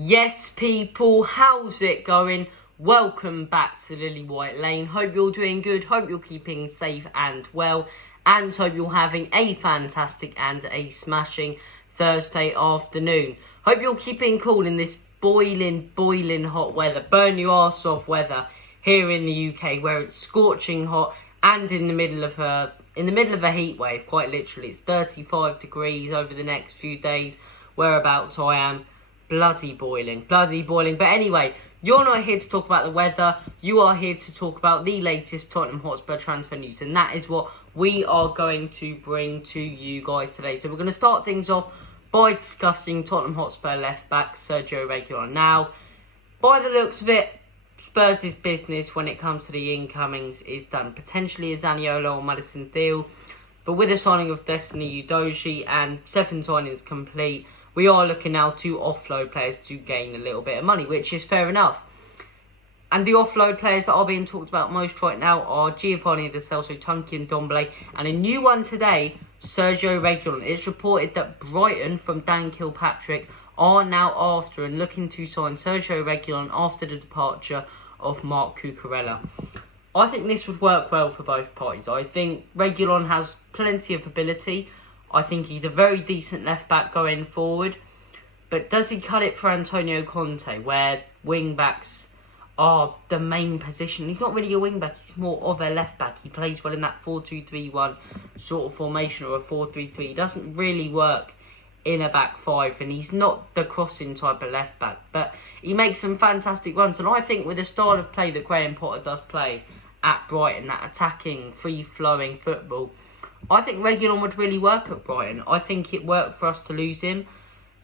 Yes, people, how's it going? Welcome back to Lily White Lane. Hope you're doing good, hope you're keeping safe and well, and hope you're having a fantastic and a smashing Thursday afternoon. Hope you're keeping cool in this boiling hot weather, burn your arse off weather here in the UK, where it's scorching hot and in the middle of a heat wave. Quite literally, it's 35 degrees over the next few days. Whereabouts I am. Bloody boiling. But anyway, you're not here to talk about the weather. You are here to talk about the latest Tottenham Hotspur transfer news. And that is what we are going to bring to you guys today. So we're going to start things off by discussing Tottenham Hotspur left-back Sergio Regulion. Now, by the looks of it, Spurs' business when it comes to the incomings is done. Potentially a Zaniolo or Madison deal. But with the signing of Destiny Udogie and 7 signings complete, we are looking now to offload players to gain a little bit of money, which is fair enough. And the offload players that are being talked about most right now are Giovanni Lo Celco, Tunkian Dombele, and a new one today, Sergio Regulion. It's reported that Brighton from Dan Kilpatrick are now after and looking to sign Sergio Regulion after the departure of Marc Cucurella. I think this would work well for both parties. I think Regulion has plenty of ability. I think he's a very decent left-back going forward. But does he cut it for Antonio Conte, where wing-backs are the main position? He's not really a wing-back, he's more of a left-back. He plays well in that 4-2-3-1 sort of formation, or a 4-3-3. He doesn't really work in a back five, and he's not the crossing type of left-back. But he makes some fantastic runs. And I think with the style of play that Graham Potter does play at Brighton, that attacking, free-flowing football, I think Regulion would really work at Brighton. I think it worked for us to lose him.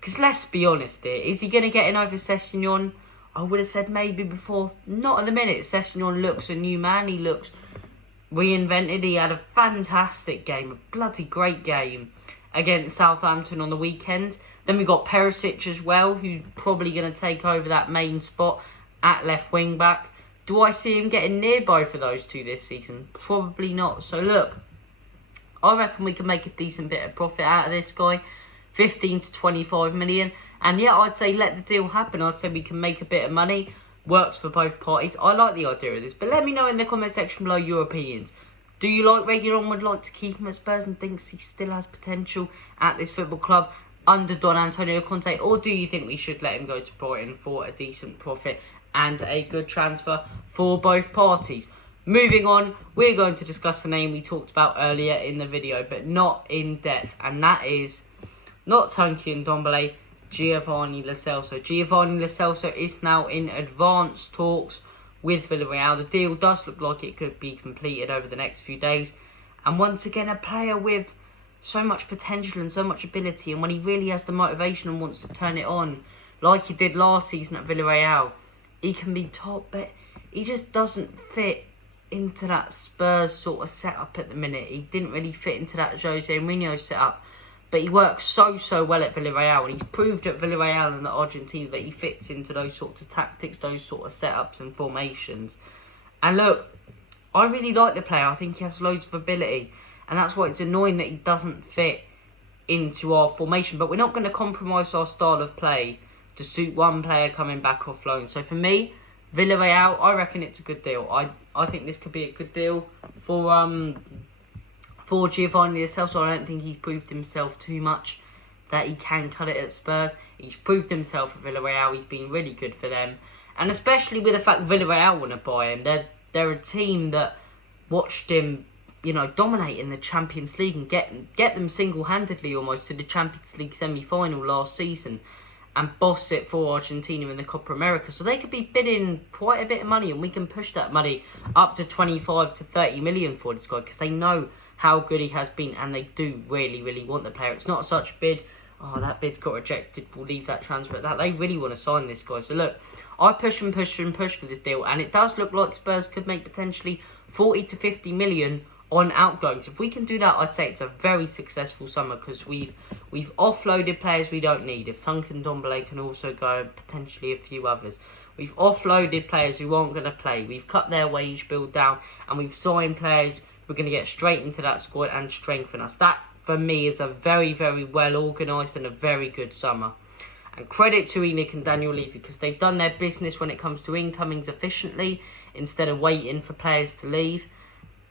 Because let's be honest here, is he going to get in over Sessegnon? I would have said maybe before. Not at the minute. Sessegnon looks a new man. He looks reinvented. He had a fantastic game, a bloody great game against Southampton on the weekend. Then we got Perisic as well, who's probably going to take over that main spot at left wing back. Do I see him getting near both of those two this season? Probably not. So look, I reckon we can make a decent bit of profit out of this guy. 15 to 25 million. And yeah, I'd say let the deal happen. I'd say we can make a bit of money. Works for both parties. I like the idea of this. But let me know in the comment section below your opinions. Do you like Regulion, would like to keep him at Spurs and thinks he still has potential at this football club under Don Antonio Conte? Or do you think we should let him go to Brighton for a decent profit and a good transfer for both parties? Moving on, we're going to discuss the name we talked about earlier in the video, but not in depth. And that is not Tunkian Dombele, Giovanni Lo Celco. Giovanni Lo Celco is now in advanced talks with Villarreal. The deal does look like it could be completed over the next few days. And once again, a player with so much potential and so much ability. And when he really has the motivation and wants to turn it on, like he did last season at Villarreal, he can be top, but he just doesn't fit into that Spurs sort of setup at the minute. He didn't really fit into that Jose Mourinho setup, but he works so well at Villarreal, and he's proved at Villarreal and at Argentina that he fits into those sorts of tactics, those sort of setups and formations. And look, I really like the player. I think he has loads of ability, and that's why it's annoying that he doesn't fit into our formation. But we're not going to compromise our style of play to suit one player coming back off loan. So for me, Villarreal, I reckon it's a good deal. I think this could be a good deal for Giovanni Lo Celco. I don't think he's proved himself too much that he can cut it at Spurs. He's proved himself at Villarreal. He's been really good for them. And especially with the fact Villarreal want to buy him. They're a team that watched him, dominate in the Champions League and get them single-handedly almost to the Champions League semi-final last season, and boss it for Argentina in the Copa America. So they could be bidding quite a bit of money, and we can push that money up to 25 to 30 million for this guy, because they know how good he has been, and they do really want the player. It's not such a bid, oh, that bid's got rejected, we'll leave that transfer at that. They really want to sign this guy. So look, I push for this deal, and it does look like Spurs could make potentially 40 to 50 million on outgoings. If we can do that, I'd say it's a very successful summer, because we've offloaded players we don't need. If Tunkian Dombele can also go, potentially a few others. We've offloaded players who aren't going to play. We've cut their wage bill down, and we've signed players we're going to get straight into that squad and strengthen us. That, for me, is a very well organised and a very good summer. And credit to Enoch and Daniel Levy, because they've done their business when it comes to incomings efficiently instead of waiting for players to leave.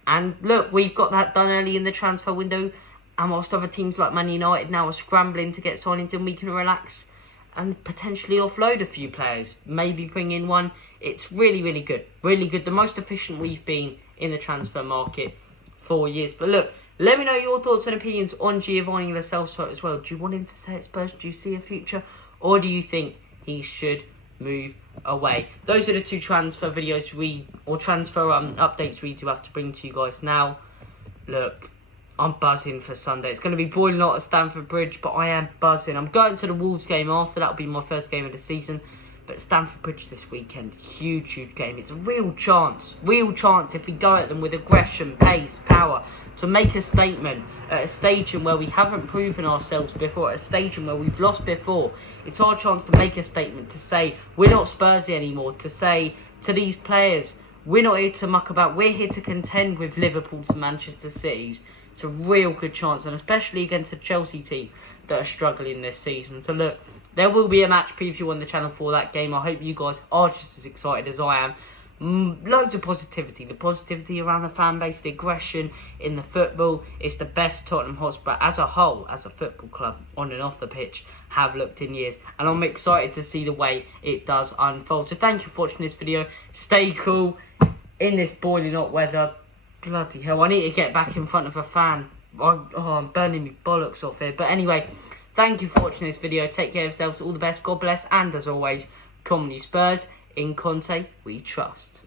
And look, we've got that done early in the transfer window. And whilst other teams like Man United now are scrambling to get signings in, we can relax and potentially offload a few players. Maybe bring in one. It's really, really good. Really good. The most efficient we've been in the transfer market for years. But look, let me know your thoughts and opinions on Giovanni Lo Celco as well. Do you want him to stay at Spurs? Do you see a future? Or do you think he should move away? Those are the two transfer videos transfer updates we do have to bring to you guys now. Look, I'm buzzing for Sunday. It's going to be boiling hot at Stamford Bridge, but I am buzzing. I'm going to the Wolves game after. That'll be my first game of the season. But Stamford Bridge this weekend, huge, huge game. It's a real chance if we go at them with aggression, pace, power, to make a statement at a stadium where we haven't proven ourselves before, at a stadium where we've lost before. It's our chance to make a statement, to say we're not Spursy anymore, to say to these players, we're not here to muck about, we're here to contend with Liverpool's and Manchester City's. It's a real good chance, and especially against a Chelsea team that are struggling this season. So look, there will be a match preview on the channel for that game. I hope you guys are just as excited as I am. Loads of positivity. The positivity around the fan base, the aggression in the football. It's the best Tottenham Hotspur as a whole, as a football club, on and off the pitch, have looked in years. And I'm excited to see the way it does unfold. So thank you for watching this video. Stay cool in this boiling hot weather. Bloody hell, I need to get back in front of a fan. I'm burning my bollocks off here. But anyway, thank you for watching this video. Take care of yourselves. All the best. God bless. And as always, come on you Spurs. In Conte, we trust.